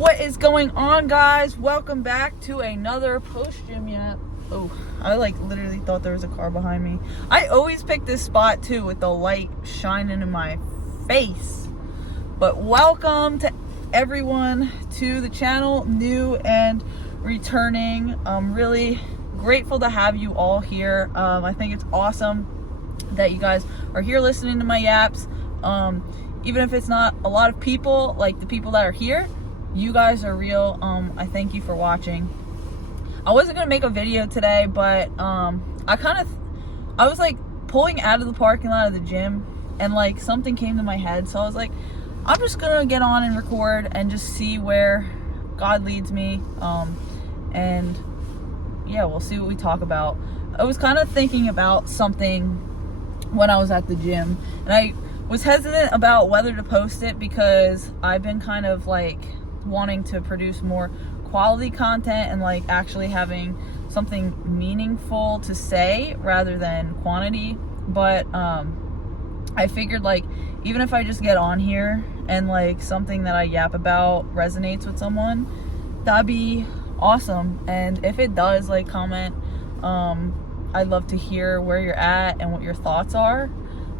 What is going on, guys? Welcome back to another post-gym yap. Oh, I literally thought there was a car behind me. I always pick this spot too with the light shining in my face. But welcome to everyone to the channel, new and returning. I'm really grateful to have you all here. I think it's awesome that you guys are here listening to my yaps. Even if it's not a lot of people, like the people that are here, you guys are real. I thank you for watching. I wasn't gonna make a video today, but I was like pulling out of the parking lot of the gym, and like something came to my head, so I was like, I'm just gonna get on and record and just see where God leads me. And yeah, we'll see what we talk about. I was kind of thinking about something when I was at the gym, and I was hesitant about whether to post it because I've been kind of like wanting to produce more quality content and like actually having something meaningful to say rather than quantity. But I figured like even if I just get on here and like something that I yap about resonates with someone, that'd be awesome. And if it does, like, comment. I'd love to hear where you're at and what your thoughts are.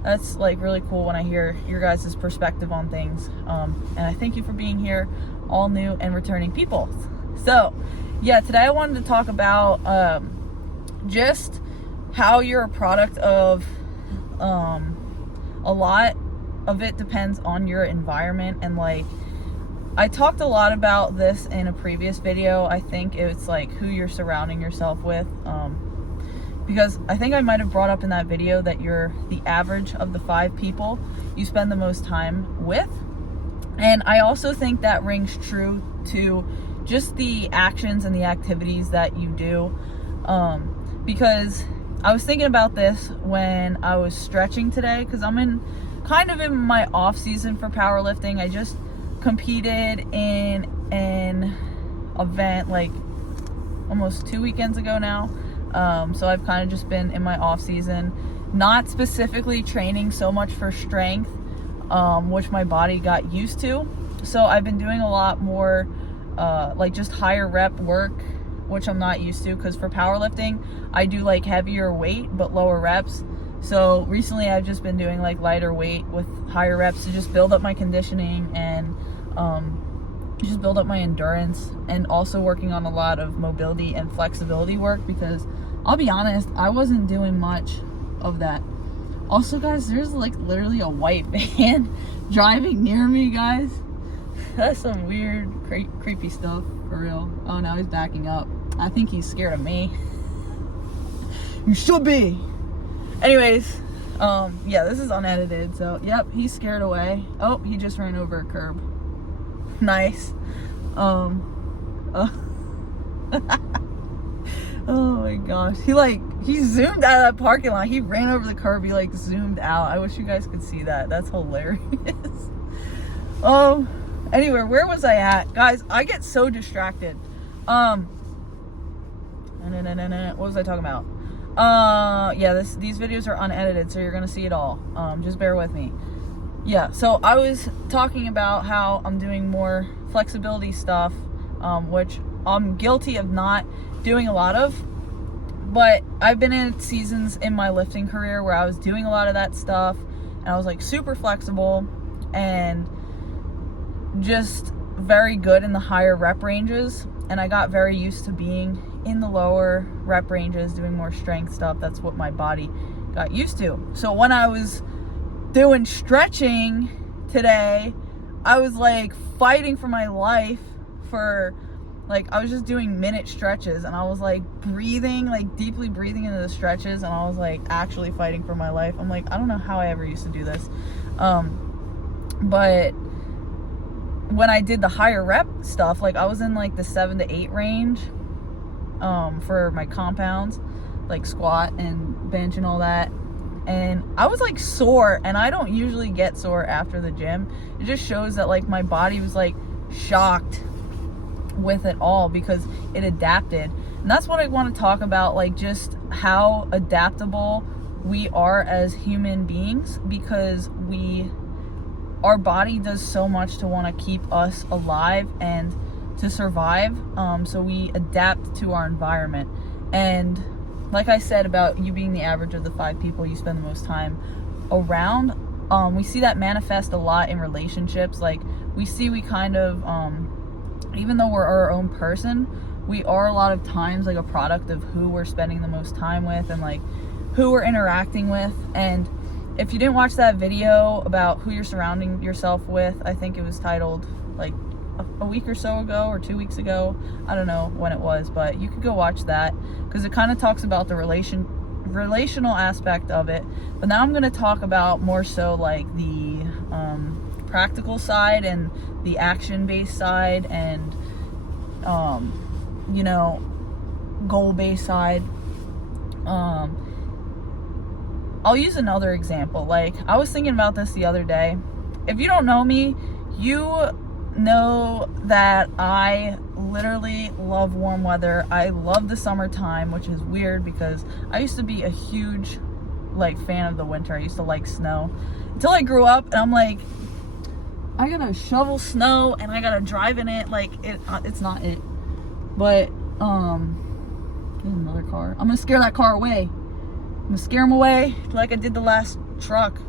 That's like really cool when I hear your guys' perspective on things. And I thank you for being here, all new and returning people. So yeah, today I wanted to talk about just how you're a product of a lot of it depends on your environment. And like I talked a lot about this in a previous video. I think it's like who you're surrounding yourself with, because I think I might have brought up in that video that you're the average of the 5 people you spend the most time with. And I also think that rings true to just the actions and the activities that you do. Because I was thinking about this when I was stretching today, because I'm kind of in my off season for powerlifting. I just competed in an event like almost 2 weekends ago now. So I've kind of just been in my off season, not specifically training so much for strength, which my body got used to. So I've been doing a lot more like just higher rep work, which I'm not used to, because for powerlifting I do like heavier weight but lower reps. So recently I've just been doing like lighter weight with higher reps to just build up my conditioning and just build up my endurance, and also working on a lot of mobility and flexibility work, because I'll be honest, I wasn't doing much of that. Also, guys, there's like literally a white van driving near me, guys. That's some weird creepy stuff for real. Oh, now he's backing up. I think he's scared of me. You should be. Anyways, yeah, this is unedited, so yep, he's scared away. Oh, he just ran over a curb. Nice. Oh my gosh, he zoomed out of that parking lot. He ran over the curb. He like zoomed out. I wish you guys could see that. That's hilarious. Anyway, where was I at, guys? I get so distracted. What was I talking about? Yeah, these videos are unedited, so you're gonna see it all. Just bear with me. Yeah, so I was talking about how I'm doing more flexibility stuff, which I'm guilty of not doing a lot of, but I've been in seasons in my lifting career where I was doing a lot of that stuff, and I was like super flexible and just very good in the higher rep ranges, and I got very used to being in the lower rep ranges doing more strength stuff. That's what my body got used to. So when I was doing stretching today, I was like fighting for my life for like, I was just doing minute stretches, and I was like breathing, like deeply breathing into the stretches, and I was like actually fighting for my life. I'm like, I don't know how I ever used to do this. But when I did the higher rep stuff, like I was in like the 7 to 8 range for my compounds, like squat and bench and all that. And I was like sore, and I don't usually get sore after the gym. It just shows that like my body was like shocked with it all because it adapted. And that's what I want to talk about, like just how adaptable we are as human beings, because our body does so much to want to keep us alive and to survive. So we adapt to our environment. And like I said about you being the average of the 5 people you spend the most time around, we see that manifest a lot in relationships. Like we kind of, even though we're our own person, we are a lot of times like a product of who we're spending the most time with and like who we're interacting with. And if you didn't watch that video about who you're surrounding yourself with, I think it was titled like a week or so ago or 2 weeks ago, I don't know when it was, but you could go watch that because it kind of talks about the relational aspect of it. But now I'm going to talk about more so like the practical side and the action-based side and you know, goal-based side. I'll use another example. Like I was thinking about this the other day. If you don't know me, you know that I literally love warm weather. I love the summertime, which is weird because I used to be a huge like fan of the winter. I used to like snow until I grew up, and I'm like, I gotta shovel snow and I gotta drive in it. Like it's not it. But there's another car. I'm gonna scare that car away. I'm gonna scare them away like I did the last truck.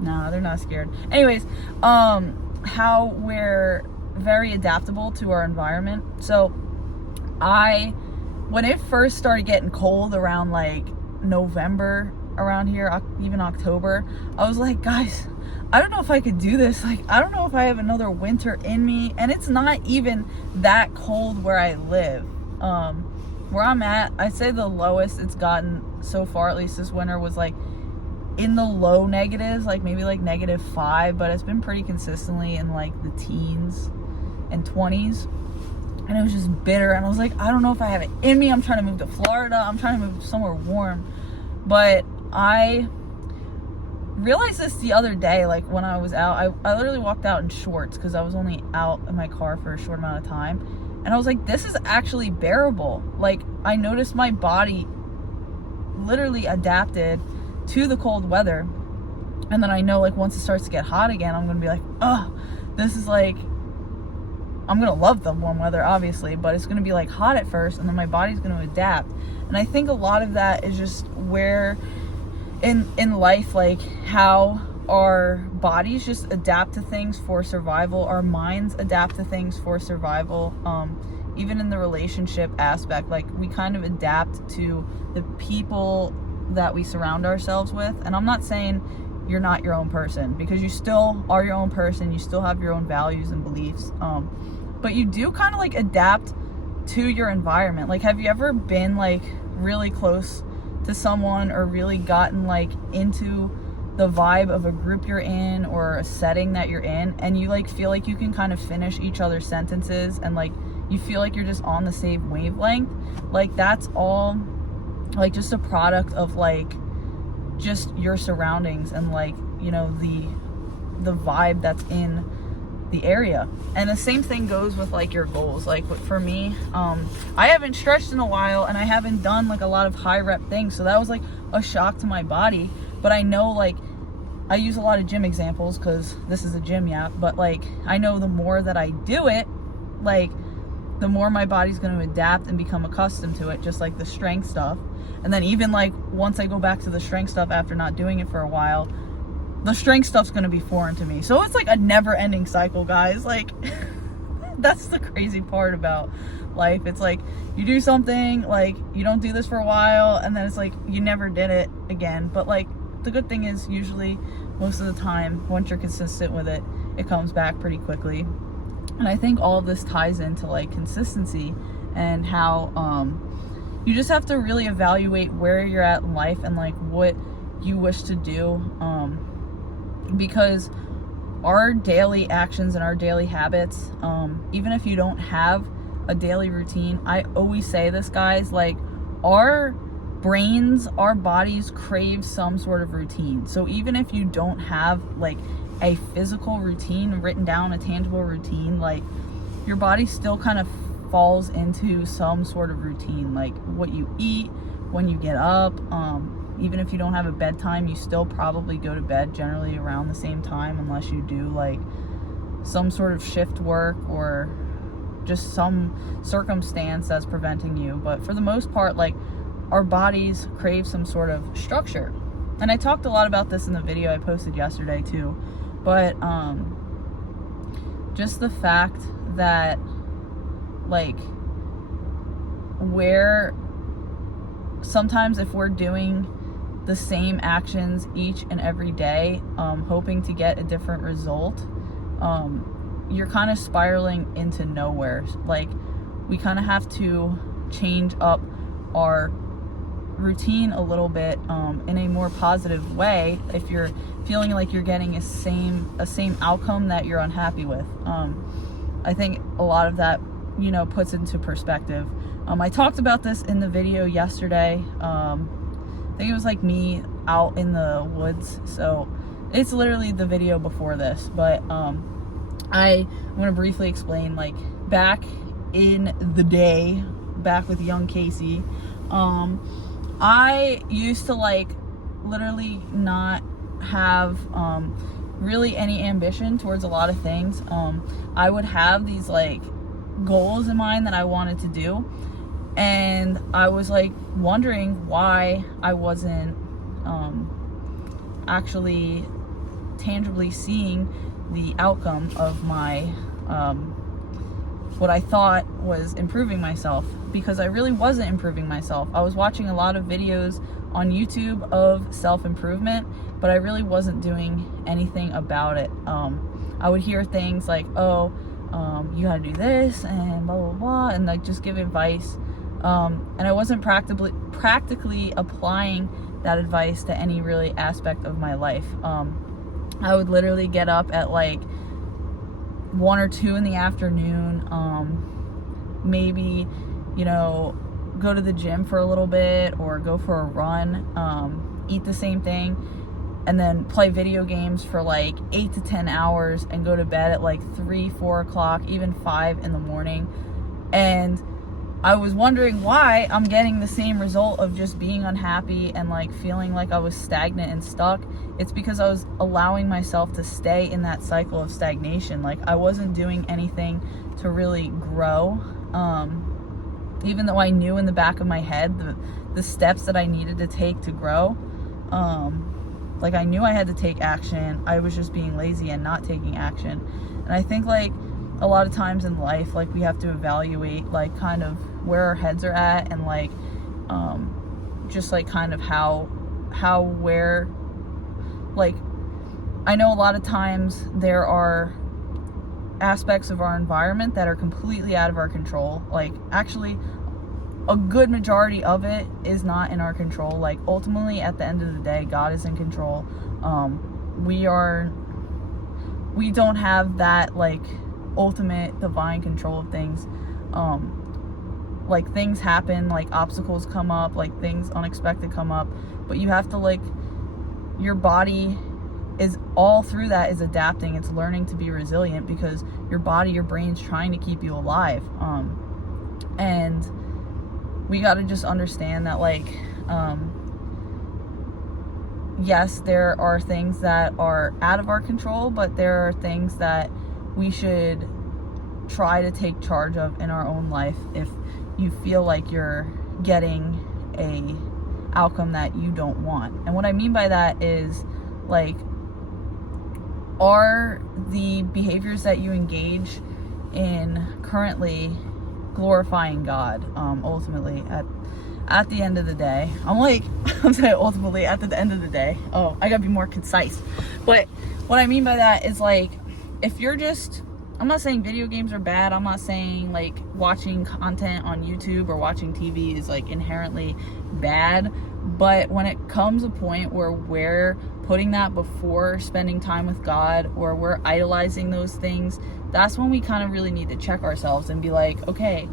No, they're not scared. Anyways, how we're very adaptable to our environment. So when it first started getting cold around like November around here, even October, I was like, guys, I don't know if I could do this. Like, I don't know if I have another winter in me. And it's not even that cold where I live. Where I'm at, I'd say the lowest it's gotten so far, at least this winter, was like in the low negatives, like maybe like -5, but it's been pretty consistently in like the teens and 20s. And it was just bitter. And I was like, I don't know if I have it in me. I'm trying to move to Florida. I'm trying to move somewhere warm. But I realized this the other day, like when I was out, I literally walked out in shorts because I was only out in my car for a short amount of time. And I was like, this is actually bearable. Like I noticed my body literally adapted to the cold weather. And then I know like once it starts to get hot again, I'm going to be like, oh, this is like, I'm going to love the warm weather, obviously, but it's going to be like hot at first, and then my body's going to adapt. And I think a lot of that is just where in life, like how our bodies just adapt to things for survival, our minds adapt to things for survival. Even in the relationship aspect, like we kind of adapt to the people that we surround ourselves with. And I'm not saying you're not your own person, because you still are your own person, you still have your own values and beliefs, but you do kind of like adapt to your environment. Like, have you ever been like really close to someone or really gotten like into the vibe of a group you're in or a setting that you're in, and you like feel like you can kind of finish each other's sentences and like you feel like you're just on the same wavelength? Like that's all like just a product of like just your surroundings and like, you know, the vibe that's in the area. And the same thing goes with like your goals. Like for me, I haven't stretched in a while, and I haven't done like a lot of high rep things, so that was like a shock to my body. But I know, like, I use a lot of gym examples because this is a gym yap, but like I know the more that I do it, like the more my body's going to adapt and become accustomed to it, just like the strength stuff. And then even like once I go back to the strength stuff after not doing it for a while, the strength stuff's going to be foreign to me. So it's like a never ending cycle, guys. Like that's the crazy part about life. It's like you do something, like you don't do this for a while, and then it's like you never did it again. But like the good thing is usually most of the time, once you're consistent with it, it comes back pretty quickly. And I think all of this ties into like consistency and how you just have to really evaluate where you're at in life and like what you wish to do, because our daily actions and our daily habits, even if you don't have a daily routine, I always say this, guys, like our brains, our bodies crave some sort of routine. So even if you don't have like a physical routine written down, a tangible routine, like your body still kind of falls into some sort of routine, like what you eat, when you get up. Even if you don't have a bedtime, you still probably go to bed generally around the same time, unless you do like some sort of shift work or just some circumstance that's preventing you. But for the most part, like, our bodies crave some sort of structure. And I talked a lot about this in the video I posted yesterday too. But just the fact that, like, where sometimes if we're doing the same actions each and every day, hoping to get a different result, you're kind of spiraling into nowhere. Like, we kind of have to change up our routine a little bit, in a more positive way if you're feeling like you're getting a same outcome that you're unhappy with. I think a lot of that, you know, puts into perspective. I talked about this in the video yesterday. I think it was like me out in the woods, so it's literally the video before this. But I want to briefly explain, like, back in the day, back with young Casey, I used to, like, literally not have really any ambition towards a lot of things. I would have these, like, goals in mind that I wanted to do, and I was, like, wondering why I wasn't actually tangibly seeing the outcome of my what I thought was improving myself, because I really wasn't improving myself. I was watching a lot of videos on YouTube of self-improvement, but I really wasn't doing anything about it. I would hear things like, oh, you gotta do this and blah blah blah, and, like, just give advice, and I wasn't practically applying that advice to any really aspect of my life. I would literally get up at like 1 or 2 in the afternoon, maybe, you know, go to the gym for a little bit or go for a run, eat the same thing, and then play video games for like 8 to 10 hours and go to bed at like 3, 4 o'clock, even 5 in the morning. And I was wondering why I'm getting the same result of just being unhappy and, like, feeling like I was stagnant and stuck. It's because I was allowing myself to stay in that cycle of stagnation. Like, I wasn't doing anything to really grow, even though I knew in the back of my head the steps that I needed to take to grow. Like, I knew I had to take action. I was just being lazy and not taking action. And I think, like, a lot of times in life, like, we have to evaluate, like, kind of where our heads are at, and, like, just, like, kind of where, like, I know a lot of times there are aspects of our environment that are completely out of our control. Like, actually, a good majority of it is not in our control. Like, ultimately, at the end of the day, God is in control. We don't have that, like, ultimate divine control of things. Like, things happen, like, obstacles come up, like, things unexpected come up, but you have to, like, your body is all through that is adapting. It's learning to be resilient, because your body, your brain's trying to keep you alive. And we got to just understand that, like, yes, there are things that are out of our control, but there are things that we should try to take charge of in our own life if you feel like you're getting a outcome that you don't want. And what I mean by that is, like, are the behaviors that you engage in currently glorifying God? Ultimately, at the end of the day, I'm saying ultimately at the end of the day. Oh, I gotta be more concise. But what I mean by that is, like, if you're just, I'm not saying video games are bad. I'm not saying, like, watching content on YouTube or watching TV is, like, inherently bad. But when it comes a point where we're putting that before spending time with God, or we're idolizing those things, that's when we kind of really need to check ourselves and be like, okay,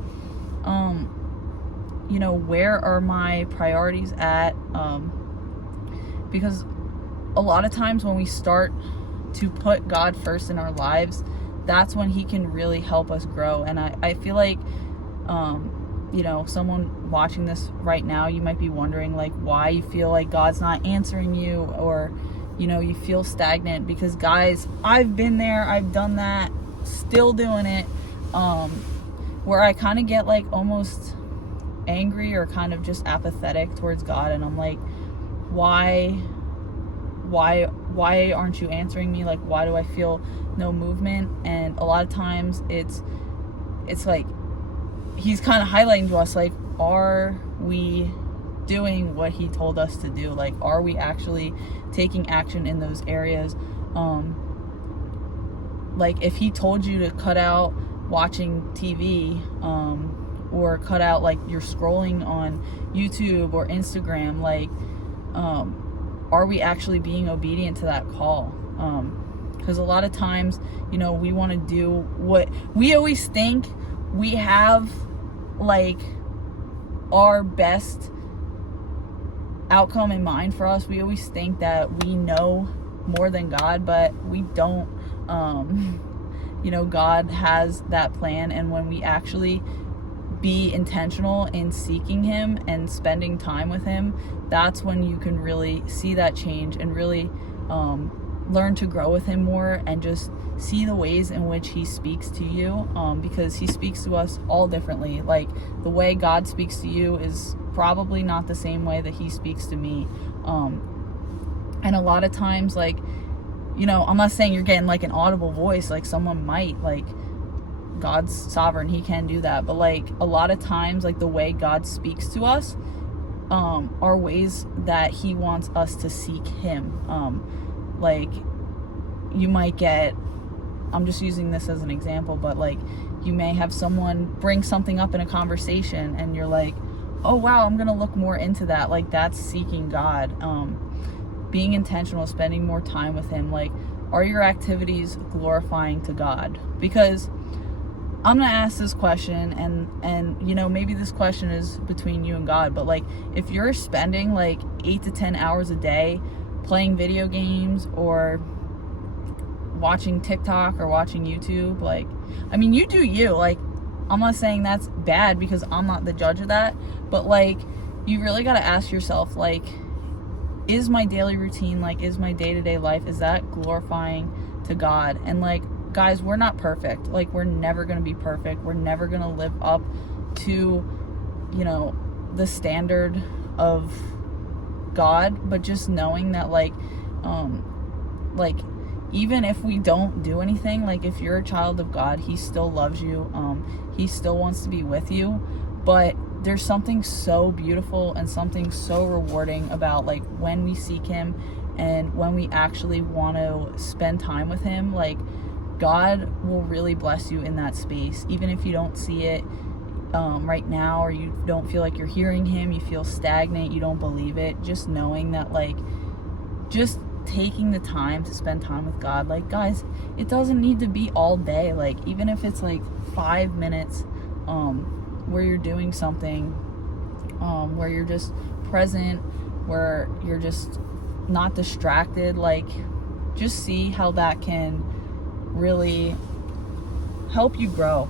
you know, where are my priorities at? Because a lot of times when we start to put God first in our lives, that's when he can really help us grow. And I feel like, you know, someone watching this right now, you might be wondering, like, why you feel like God's not answering you, or, you know, you feel stagnant. Because, guys, I've been there, I've done that. still doing it, where I kind of get like almost angry or kind of just apathetic towards God, and I'm like, why aren't you answering me? Like, why do I feel no movement? And a lot of times it's like he's kind of highlighting to us, like, are we doing what he told us to do? Like, are we actually taking action in those areas? Like, if he told you to cut out watching TV, or cut out like you're scrolling on YouTube or Instagram, like, are we actually being obedient to that call? Because a lot of times, you know, we want to do what we always think we have, like, our best outcome in mind for us. We always think that we know more than God, but we don't. You know, God has that plan, and when we actually be intentional in seeking him and spending time with him, that's when you can really see that change and really learn to grow with him more, and just see the ways in which he speaks to you, because he speaks to us all differently. Like, the way God speaks to you is probably not the same way that he speaks to me, and a lot of times, like, you know, I'm not saying you're getting like an audible voice, like someone might, like, God's sovereign, he can do that, but like a lot of times, like, the way God speaks to us are ways that he wants us to seek him. Like, you might get, I'm just using this as an example, but like, you may have someone bring something up in a conversation and you're like, oh wow, I'm gonna look more into that. Like, that's seeking God. Being intentional, spending more time with him. Like, are your activities glorifying to God? Because I'm gonna ask this question, and you know, maybe this question is between you and God, but like, if you're spending like 8 to 10 hours a day playing video games or watching TikTok or watching YouTube, like, I mean, you do you. Like, I'm not saying that's bad, because I'm not the judge of that, but like, you really got to ask yourself, like, is my daily routine, like, is my day-to-day life, is that glorifying to God? And like, guys, we're not perfect. Like, we're never going to be perfect. We're never going to live up to, you know, the standard of God, but just knowing that, like, even if we don't do anything, like, if you're a child of God, he still loves you. He still wants to be with you, but there's something so beautiful and something so rewarding about, like, when we seek him and when we actually want to spend time with him. Like, God will really bless you in that space, even if you don't see it right now, or you don't feel like you're hearing him, you feel stagnant, you don't believe it. Just knowing that, like, just taking the time to spend time with God. Like, guys, it doesn't need to be all day. Like, even if it's like 5 minutes where you're doing something, where you're just present, where you're just not distracted, like, just see how that can really help you grow.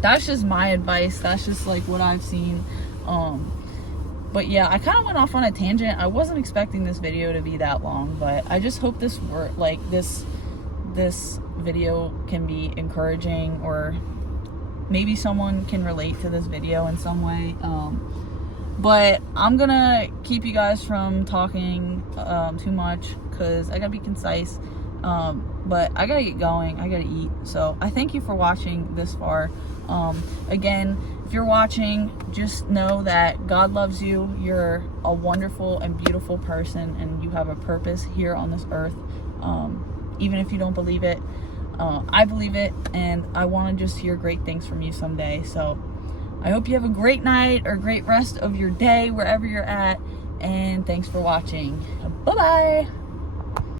That's just my advice. That's just like what I've seen. But yeah, I kind of went off on a tangent. I wasn't expecting this video to be that long, but I just hope this video can be encouraging, or maybe someone can relate to this video in some way. But I'm gonna keep you guys from talking too much, because I gotta be concise. But I gotta get going, I gotta eat. So I thank you for watching this far. Again, if you're watching, just know that God loves you. You're a wonderful and beautiful person, and you have a purpose here on this earth. Even if you don't believe it, I believe it, and I want to just hear great things from you someday. So I hope you have a great night or great rest of your day wherever you're at, and thanks for watching. Bye bye.